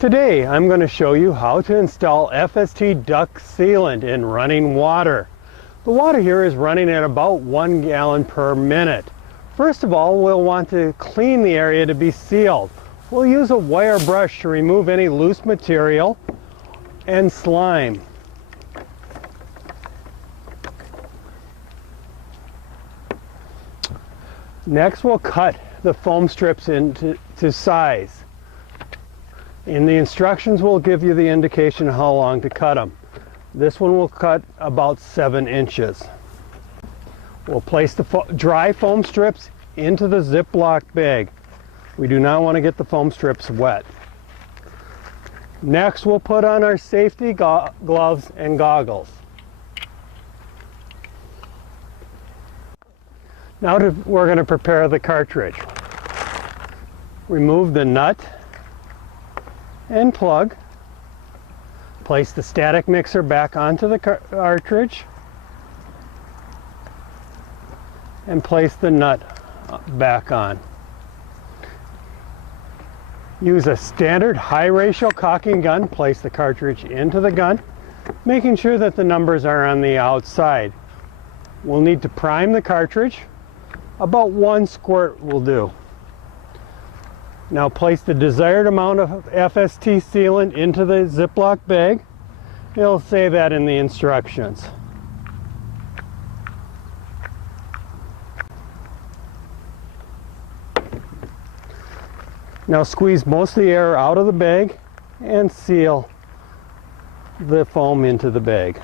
Today I'm going to show you how to install FST duct sealant in running water. The water here is running at about 1 gallon per minute. First of all, we'll want to clean the area to be sealed. We'll use a wire brush to remove any loose material and slime. Next, we'll cut the foam strips into size. In the instructions, we'll give you the indication of how long to cut them. This one will cut about 7 inches. We'll place the dry foam strips into the Ziploc bag. We do not want to get the foam strips wet. Next, we'll put on our safety gloves and goggles. Now we're going to prepare the cartridge. Remove the nut and plug. Place the static mixer back onto the cartridge and place the nut back on. Use a standard high ratio caulking gun. Place the cartridge into the gun, making sure that the numbers are on the outside. We'll need to prime the cartridge. About 1 squirt will do. Now place the desired amount of FST sealant into the Ziploc bag. It'll say that in the instructions. Now squeeze most of the air out of the bag and seal the foam into the bag.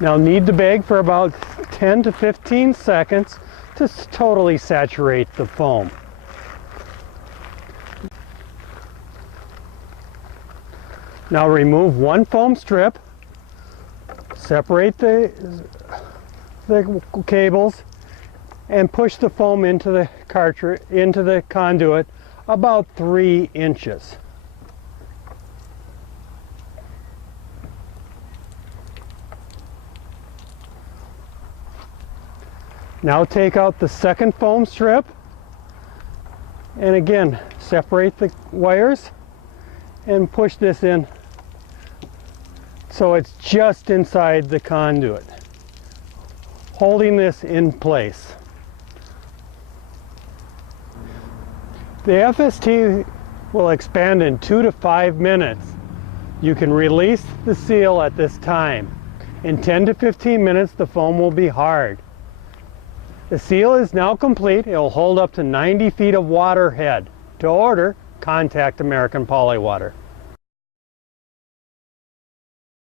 Now knead the bag for about 10 to 15 seconds to totally saturate the foam. Now remove 1 foam strip, separate the cables, and push the foam into the cartridge, into the conduit about 3 inches. Now take out the second foam strip and again separate the wires and push this in so it's just inside the conduit, holding this in place. The FST will expand in 2 to 5 minutes. You can release the seal at this time. In 10 to 15 minutes the foam will be hard. The seal is now complete. It will hold up to 90 feet of water head. To order, contact American Polywater.